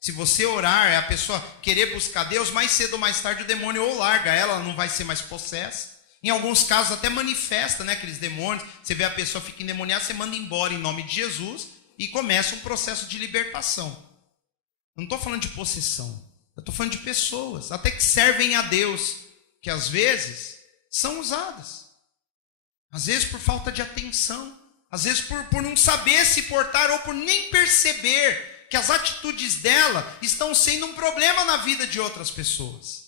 se você orar, é a pessoa querer buscar Deus, mais cedo ou mais tarde o demônio ou larga ela não vai ser mais possessa. Em alguns casos até manifesta, né, aqueles demônios. Você vê a pessoa fica endemoniada, você manda embora em nome de Jesus e começa um processo de libertação. Eu não estou falando de possessão, eu estou falando de pessoas, até que servem a Deus, que às vezes são usadas. Às vezes por falta de atenção, às vezes por não saber se portar ou por nem perceber que as atitudes dela estão sendo um problema na vida de outras pessoas.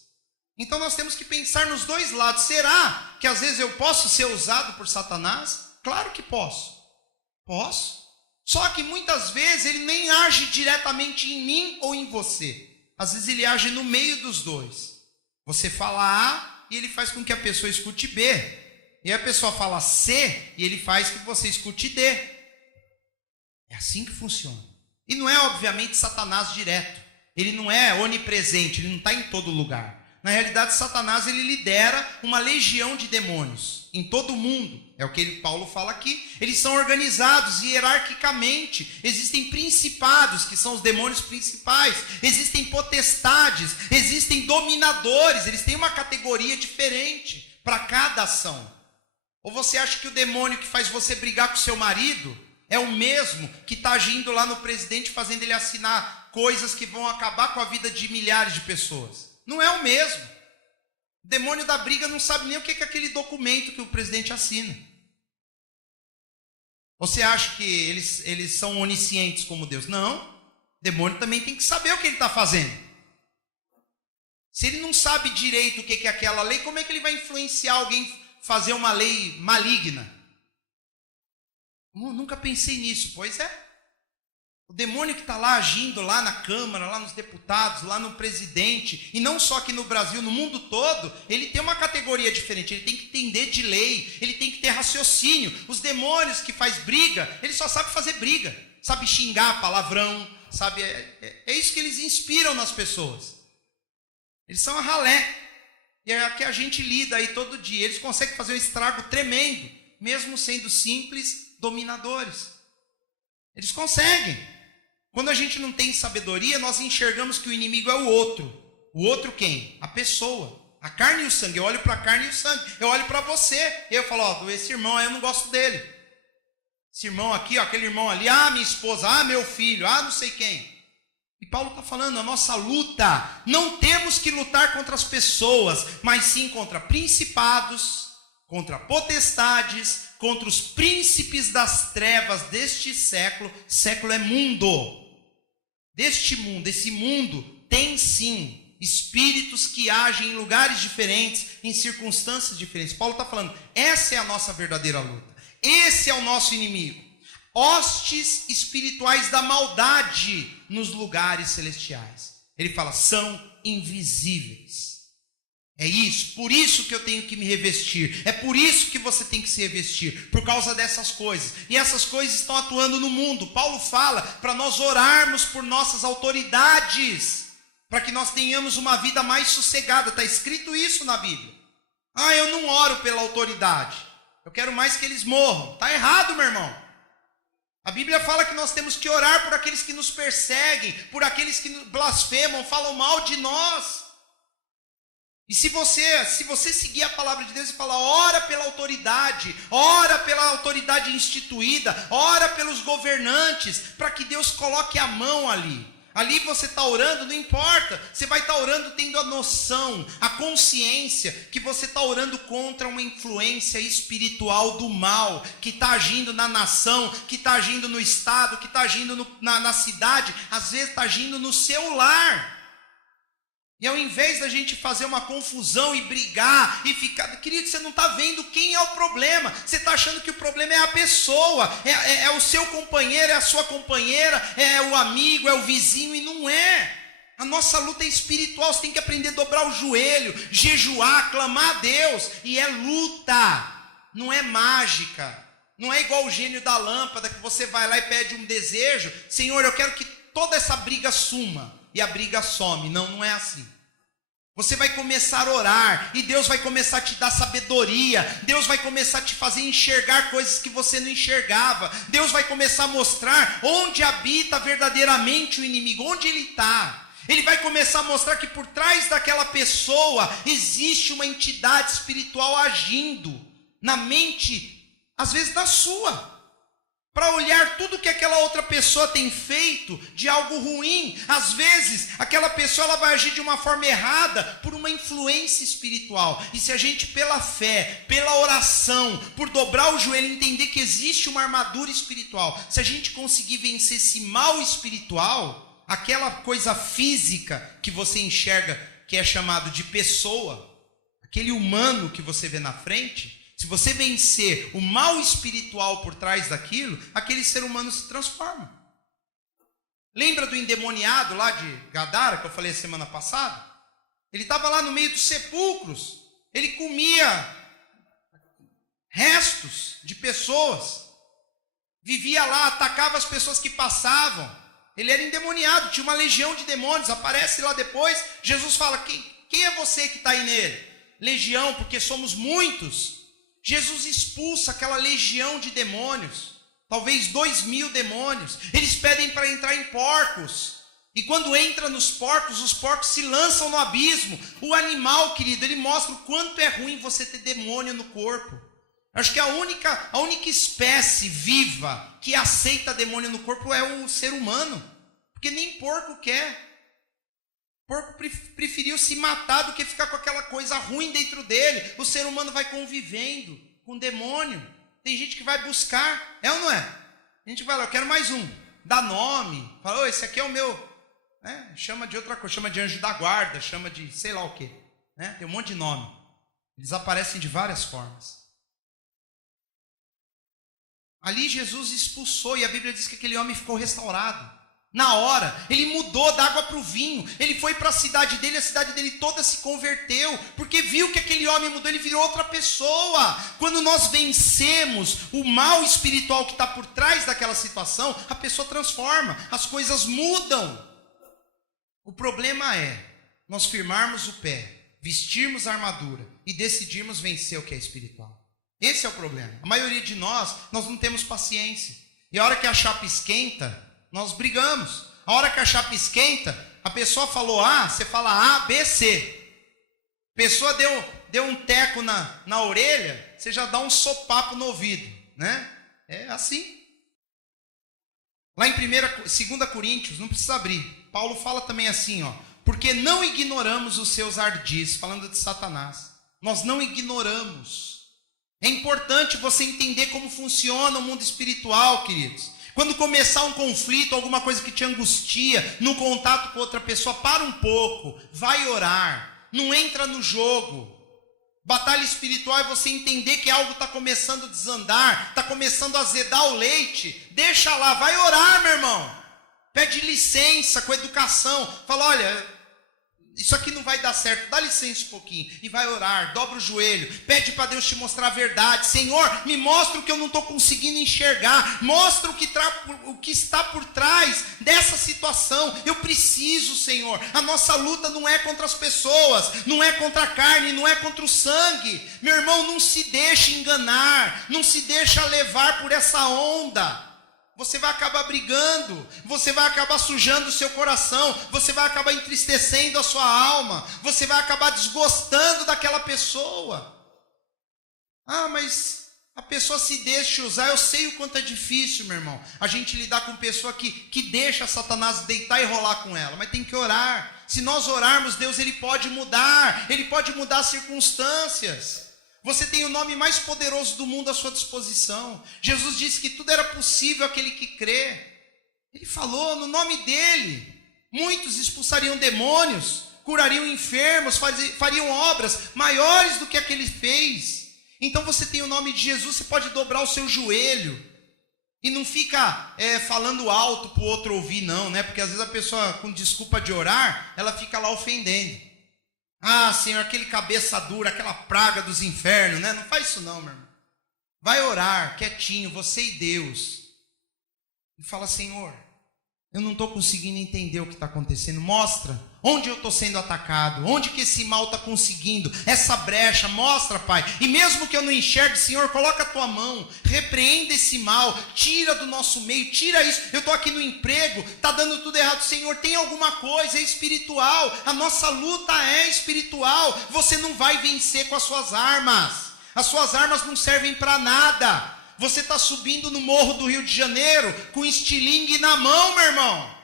Então nós temos que pensar nos dois lados. Será que às vezes eu posso ser usado por Satanás? Claro que posso. Posso. Só que muitas vezes ele nem age diretamente em mim ou em você. Às vezes ele age no meio dos dois. Você fala A e ele faz com que a pessoa escute B. E a pessoa fala C e ele faz com que você escute D. É assim que funciona. E não é obviamente Satanás direto. Ele não é onipresente, ele não está em todo lugar. Na realidade, Satanás ele lidera uma legião de demônios em todo o mundo. É o que Paulo fala aqui. Eles são organizados hierarquicamente. Existem principados, que são os demônios principais. Existem potestades, existem dominadores. Eles têm uma categoria diferente para cada ação. Ou você acha que o demônio que faz você brigar com seu marido é o mesmo que está agindo lá no presidente, fazendo ele assinar coisas que vão acabar com a vida de milhares de pessoas? Não é o mesmo. O demônio da briga não sabe nem o que é aquele documento que o presidente assina. Você acha que eles são oniscientes como Deus? Não. O demônio também tem que saber o que ele está fazendo. Se ele não sabe direito o que é aquela lei, como é que ele vai influenciar alguém fazer uma lei maligna? Nunca pensei nisso. Pois é. O demônio que está lá agindo, lá na Câmara, lá nos deputados, lá no presidente, e não só aqui no Brasil, no mundo todo, ele tem uma categoria diferente, ele tem que entender de lei, ele tem que ter raciocínio. Os demônios que faz briga, ele só sabe fazer briga, sabe xingar, palavrão, sabe? É isso que eles inspiram nas pessoas. Eles são a ralé, e é a que a gente lida aí todo dia. Eles conseguem fazer um estrago tremendo, mesmo sendo simples dominadores. Eles conseguem. Quando a gente não tem sabedoria, nós enxergamos que o inimigo é o outro. O outro quem? A pessoa. A carne e o sangue. Eu olho para a carne e o sangue. Eu olho para você. E eu falo, ó, esse irmão aí eu não gosto dele. Esse irmão aqui, ó, aquele irmão ali. Ah, minha esposa. Ah, meu filho. Ah, não sei quem. E Paulo está falando, a nossa luta. Não temos que lutar contra as pessoas, mas sim contra principados, contra potestades, contra os príncipes das trevas deste século. Século é mundo. Deste mundo, esse mundo tem sim espíritos que agem em lugares diferentes, em circunstâncias diferentes. Paulo está falando, essa é a nossa verdadeira luta. Esse é o nosso inimigo. Hostes espirituais da maldade nos lugares celestiais. Ele fala, são invisíveis. É isso, por isso que eu tenho que me revestir. É por isso que você tem que se revestir, por causa dessas coisas. E essas coisas estão atuando no mundo. Paulo fala para nós orarmos por nossas autoridades, para que nós tenhamos uma vida mais sossegada. Está escrito isso na Bíblia. Ah, eu não oro pela autoridade, eu quero mais que eles morram. Está errado, meu irmão. A Bíblia fala que nós temos que orar por aqueles que nos perseguem, por aqueles que blasfemam, falam mal de nós. E se você seguir a palavra de Deus e falar, ora pela autoridade instituída, ora pelos governantes, para que Deus coloque a mão ali. Ali você está orando, não importa, você vai estar orando tendo a noção, a consciência que você está orando contra uma influência espiritual do mal, que está agindo na nação, que está agindo no estado, que está agindo na cidade, às vezes está agindo no seu lar. E ao invés da gente fazer uma confusão e brigar e ficar... Querido, você não está vendo quem é o problema. Você está achando que o problema é a pessoa. É o seu companheiro, é a sua companheira, é o amigo, é o vizinho, e não é. A nossa luta é espiritual. Você tem que aprender a dobrar o joelho, jejuar, clamar a Deus. E é luta, não é mágica. Não é igual o gênio da lâmpada, que você vai lá e pede um desejo. Senhor, eu quero que toda essa briga suma. E a briga some. Não é assim. Você vai começar a orar e Deus vai começar a te dar sabedoria. Deus vai começar a te fazer enxergar coisas que você não enxergava. Deus vai começar a mostrar onde habita verdadeiramente o inimigo, onde ele está. Ele vai começar a mostrar que por trás daquela pessoa existe uma entidade espiritual agindo na mente, às vezes na sua. Para olhar tudo que aquela outra pessoa tem feito de algo ruim. Às vezes, aquela pessoa ela vai agir de uma forma errada por uma influência espiritual. E se a gente, pela fé, pela oração, por dobrar o joelho e entender que existe uma armadura espiritual, se a gente conseguir vencer esse mal espiritual, aquela coisa física que você enxerga, que é chamado de pessoa, aquele humano que você vê na frente, se você vencer o mal espiritual por trás daquilo, aquele ser humano se transforma. Lembra do endemoniado lá de Gadara, que eu falei semana passada? Ele estava lá no meio dos sepulcros. Ele comia restos de pessoas. Vivia lá, atacava as pessoas que passavam. Ele era endemoniado, tinha uma legião de demônios. Aparece lá depois, Jesus fala, quem é você que está aí nele? Legião, porque somos muitos. Jesus expulsa aquela legião de demônios, talvez 2.000 demônios. Eles pedem para entrar em porcos, e quando entra nos porcos, os porcos se lançam no abismo. O animal, querido, ele mostra o quanto é ruim você ter demônio no corpo. Acho que a única espécie viva que aceita demônio no corpo é o ser humano, porque nem porco quer. Porco preferiu se matar do que ficar com aquela coisa ruim dentro dele. O ser humano vai convivendo com o demônio. Tem gente que vai buscar, é ou não é? A gente vai lá, eu quero mais um. Dá nome, fala, esse aqui é o meu. Chama de outra coisa, chama de anjo da guarda, chama de sei lá o quê. Tem um monte de nome. Eles aparecem de várias formas. Ali Jesus expulsou e a Bíblia diz que aquele homem ficou restaurado. Na hora, ele mudou da água para o vinho. Ele foi para a cidade dele toda se converteu, porque viu que aquele homem mudou, ele virou outra pessoa. Quando nós vencemos o mal espiritual que está por trás daquela situação, a pessoa transforma, as coisas mudam. O problema é nós firmarmos o pé, vestirmos a armadura e decidirmos vencer o que é espiritual. Esse é o problema. A maioria de nós não temos paciência. E a hora que a chapa esquenta, nós brigamos. A hora que a chapa esquenta, a pessoa falou A, você fala A, B, C. A pessoa deu um teco na orelha, você já dá um sopapo no ouvido, né? É assim. Lá em 2 Coríntios, não precisa abrir, Paulo fala também assim, porque não ignoramos os seus ardis, falando de Satanás. Nós não ignoramos. É importante você entender como funciona o mundo espiritual, queridos. Quando começar um conflito, alguma coisa que te angustia, no contato com outra pessoa, para um pouco, vai orar, não entra no jogo. Batalha espiritual é você entender que algo está começando a desandar, está começando a azedar o leite, deixa lá, vai orar, meu irmão. Pede licença com educação, fala, olha, isso aqui não vai dar certo, dá licença um pouquinho, e vai orar, dobra o joelho, pede para Deus te mostrar a verdade. Senhor, me mostra o que eu não estou conseguindo enxergar, mostra o que está por trás dessa situação. Eu preciso, Senhor. A nossa luta não é contra as pessoas, não é contra a carne, não é contra o sangue. Meu irmão, não se deixe enganar, não se deixa levar por essa onda. Você vai acabar brigando, você vai acabar sujando o seu coração, você vai acabar entristecendo a sua alma, você vai acabar desgostando daquela pessoa. Mas a pessoa se deixa usar. Eu sei o quanto é difícil, meu irmão, a gente lidar com pessoa que deixa Satanás deitar e rolar com ela, mas tem que orar. Se nós orarmos, Deus ele pode mudar as circunstâncias. Você tem o nome mais poderoso do mundo à sua disposição. Jesus disse que tudo era possível àquele que crê. Ele falou no nome dele. Muitos expulsariam demônios, curariam enfermos, fariam obras maiores do que aquele fez. Então você tem o nome de Jesus, você pode dobrar o seu joelho. E não fica falando alto para o outro ouvir, não, né? Porque às vezes a pessoa, com desculpa de orar, ela fica lá ofendendo. Senhor, aquele cabeça dura, aquela praga dos infernos, né? Não faz isso não, meu irmão. Vai orar, quietinho, você e Deus. E fala, Senhor, Eu não estou conseguindo entender o que está acontecendo. Mostra onde eu estou sendo atacado, onde que esse mal está conseguindo, essa brecha, mostra, Pai. E mesmo que eu não enxergue, Senhor, coloca a tua mão, repreenda esse mal, tira do nosso meio, tira isso. Eu estou aqui no emprego, está dando tudo errado, Senhor, tem alguma coisa, é espiritual, a nossa luta é espiritual. Você não vai vencer com as suas armas não servem para nada. Você está subindo no morro do Rio de Janeiro com estilingue na mão, meu irmão.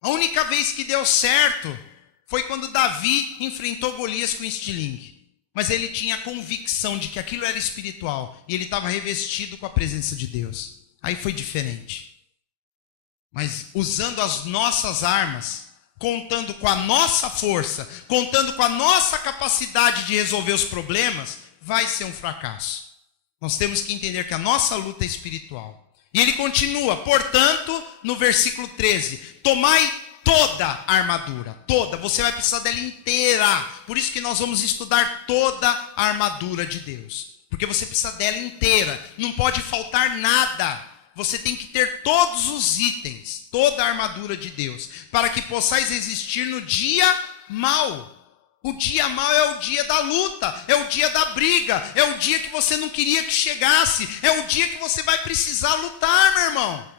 A única vez que deu certo foi quando Davi enfrentou Golias com estilingue. Mas ele tinha a convicção de que aquilo era espiritual. E ele estava revestido com a presença de Deus. Aí foi diferente. Mas usando as nossas armas, contando com a nossa força, contando com a nossa capacidade de resolver os problemas, vai ser um fracasso. Nós temos que entender que a nossa luta é espiritual. E ele continua, portanto, no versículo 13, tomai toda a armadura, toda, você vai precisar dela inteira. Por isso que nós vamos estudar toda a armadura de Deus, porque você precisa dela inteira, não pode faltar nada. Você tem que ter todos os itens, toda a armadura de Deus, para que possais resistir no dia mau. O dia mau é o dia da luta, é o dia da briga, é o dia que você não queria que chegasse, é o dia que você vai precisar lutar, meu irmão.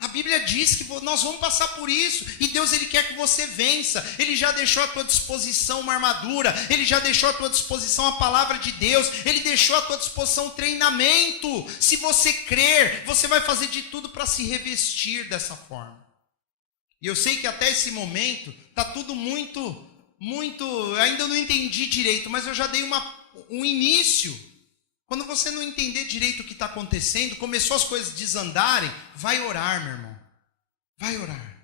A Bíblia diz que nós vamos passar por isso, e Deus ele quer que você vença. Ele já deixou à tua disposição uma armadura, Ele já deixou à tua disposição a palavra de Deus, Ele deixou à tua disposição um treinamento. Se você crer, você vai fazer de tudo para se revestir dessa forma. E eu sei que até esse momento está tudo muito, ainda não entendi direito, mas eu já dei um início. Quando você não entender direito o que está acontecendo, começou as coisas a desandarem, vai orar, meu irmão. Vai orar.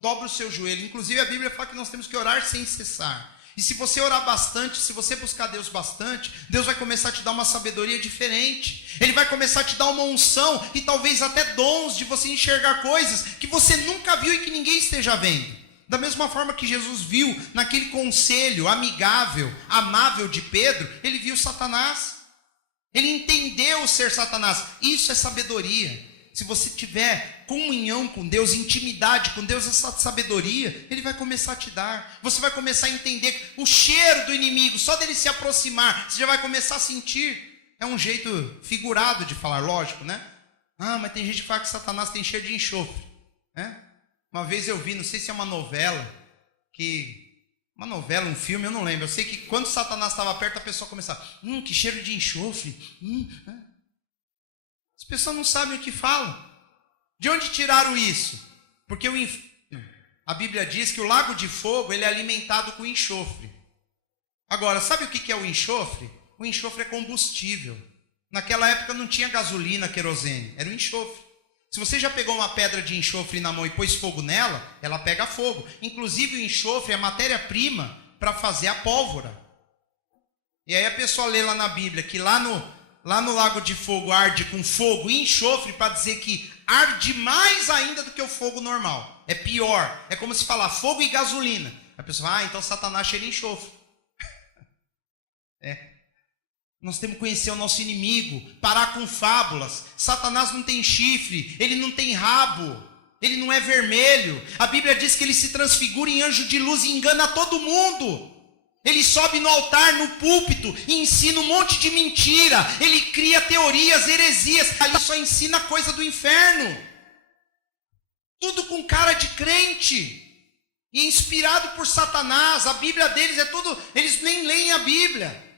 Dobra o seu joelho. Inclusive a Bíblia fala que nós temos que orar sem cessar. E se você orar bastante, se você buscar Deus bastante, Deus vai começar a te dar uma sabedoria diferente. Ele vai começar a te dar uma unção e talvez até dons de você enxergar coisas que você nunca viu e que ninguém esteja vendo. Da mesma forma que Jesus viu naquele conselho amigável, amável de Pedro, ele viu Satanás. Ele entendeu ser Satanás. Isso é sabedoria. Se você tiver comunhão com Deus, intimidade com Deus, essa sabedoria, Ele vai começar a te dar. Você vai começar a entender o cheiro do inimigo. Só dele se aproximar, você já vai começar a sentir. É um jeito figurado de falar, lógico, né? Ah, mas tem gente que fala que Satanás tem cheiro de enxofre, né? Uma vez eu vi, não sei se é uma novela, um filme, eu não lembro. Eu sei que quando Satanás estava perto, a pessoa começava, que cheiro de enxofre. As pessoas não sabem o que falam. De onde tiraram isso? Porque a Bíblia diz que o lago de fogo ele é alimentado com enxofre. Agora, sabe o que é o enxofre? O enxofre é combustível. Naquela época não tinha gasolina, querosene, era o enxofre. Se você já pegou uma pedra de enxofre na mão e pôs fogo nela, ela pega fogo. Inclusive o enxofre é a matéria-prima para fazer a pólvora. E aí a pessoa lê lá na Bíblia que lá no lago de fogo arde com fogo e enxofre para dizer que arde mais ainda do que o fogo normal. É pior. É como se falar fogo e gasolina. A pessoa fala, então Satanás cheira enxofre. Nós temos que conhecer o nosso inimigo, parar com fábulas. Satanás não tem chifre, ele não tem rabo, ele não é vermelho. A Bíblia diz que ele se transfigura em anjo de luz e engana todo mundo. Ele sobe no altar, no púlpito, e ensina um monte de mentira. Ele cria teorias, heresias. Ali só ensina coisa do inferno. Tudo com cara de crente. E inspirado por Satanás. A Bíblia deles é tudo... Eles nem leem a Bíblia.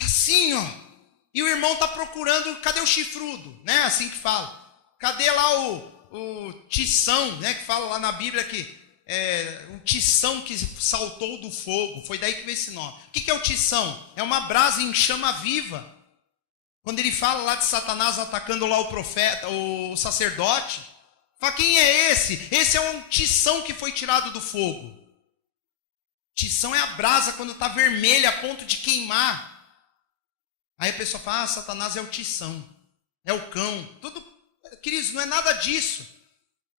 Assim, ó. E o irmão está procurando... Cadê o chifrudo? Né? Assim que fala. Cadê lá o tição? Né? Que fala lá na Bíblia que... o tição que saltou do fogo, foi daí que veio esse nome. O que é o tição? É uma brasa em chama viva. Quando ele fala lá de Satanás atacando lá o profeta, o sacerdote, fala, quem é esse? Esse é um tição que foi tirado do fogo. Tição é a brasa quando está vermelha a ponto de queimar. Aí a pessoa fala, Satanás é o tição, é o cão. Tudo, queridos, não é nada disso.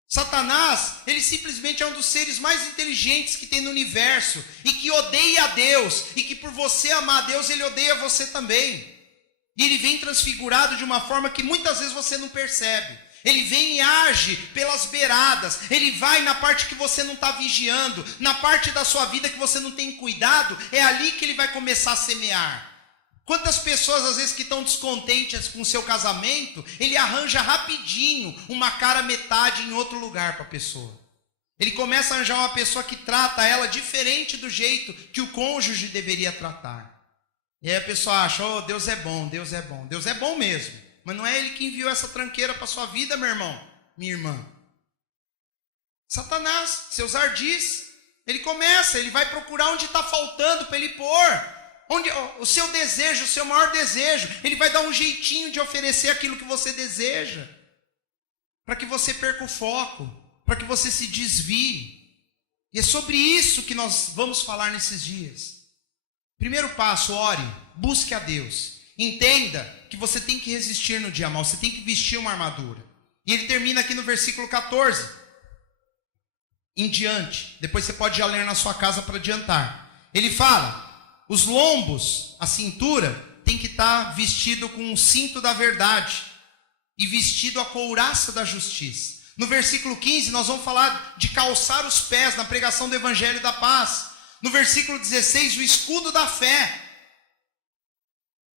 Satanás, ele simplesmente é um dos seres mais inteligentes que tem no universo e que odeia a Deus, e que por você amar a Deus, ele odeia você também. E ele vem transfigurado de uma forma que muitas vezes você não percebe. Ele vem e age pelas beiradas. Ele vai na parte que você não está vigiando, na parte da sua vida que você não tem cuidado. É ali que ele vai começar a semear. Quantas pessoas às vezes que estão descontentes com o seu casamento, ele arranja rapidinho uma cara metade em outro lugar para a pessoa. Ele começa a arranjar uma pessoa que trata ela diferente do jeito que o cônjuge deveria tratar. E aí a pessoa acha, oh, Deus é bom, Deus é bom. Deus é bom mesmo, mas não é ele que enviou essa tranqueira para a sua vida, meu irmão, minha irmã. Satanás, seus ardis, ele vai procurar onde está faltando para ele pôr. Onde o seu desejo, o seu maior desejo, ele vai dar um jeitinho de oferecer aquilo que você deseja, para que você perca o foco, para que você se desvie. E é sobre isso que nós vamos falar nesses dias. Primeiro passo, ore, busque a Deus. Entenda que você tem que resistir no dia mau, você tem que vestir uma armadura. E ele termina aqui no versículo 14, em diante. Depois você pode já ler na sua casa para adiantar. Ele fala, os lombos, a cintura, tem que estar vestido com o cinto da verdade e vestido a couraça da justiça. No versículo 15, nós vamos falar de calçar os pés na pregação do evangelho da paz. No versículo 16, o escudo da fé.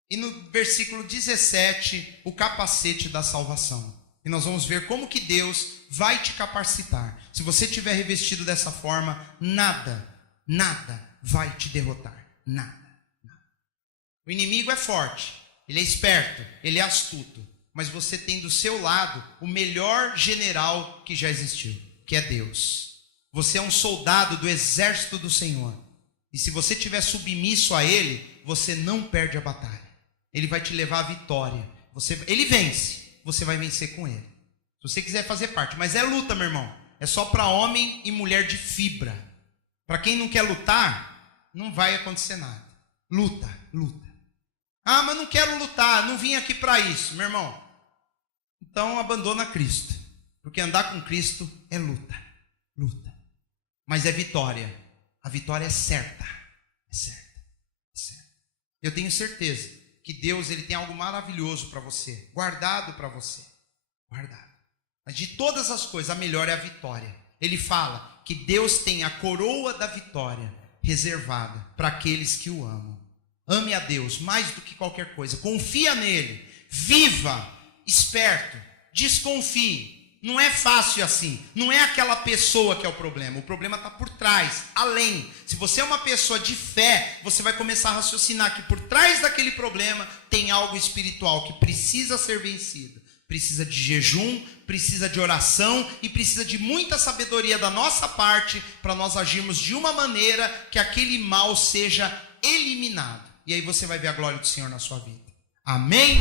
E no versículo 17, o capacete da salvação. E nós vamos ver como que Deus vai te capacitar. Se você estiver revestido dessa forma, nada vai te derrotar. Nada. O inimigo é forte, ele é esperto, ele é astuto. Mas você tem do seu lado o melhor general que já existiu, que é Deus. Você é um soldado do exército do Senhor. E se você estiver submisso a Ele, você não perde a batalha. Ele vai te levar à vitória. Ele vence, você vai vencer com Ele. Se você quiser fazer parte. Mas é luta, meu irmão. É só para homem e mulher de fibra. Para quem não quer lutar, não vai acontecer nada. Luta. Ah, mas não quero lutar, não vim aqui para isso, meu irmão. Então abandona Cristo. Porque andar com Cristo é luta. Mas é vitória. A vitória é certa. É certa. Eu tenho certeza que Deus ele tem algo maravilhoso para você. Guardado para você. Mas de todas as coisas, a melhor é a vitória. Ele fala que Deus tem a coroa da vitória reservada para aqueles que o amam. Ame a Deus mais do que qualquer coisa. Confia nele. Viva esperto. Desconfie. Não é fácil assim. Não é aquela pessoa que é o problema. O problema está por trás, além. Se você é uma pessoa de fé, você vai começar a raciocinar que por trás daquele problema tem algo espiritual que precisa ser vencido. Precisa de jejum, precisa de oração e precisa de muita sabedoria da nossa parte para nós agirmos de uma maneira que aquele mal seja eliminado. E aí você vai ver a glória do Senhor na sua vida. Amém?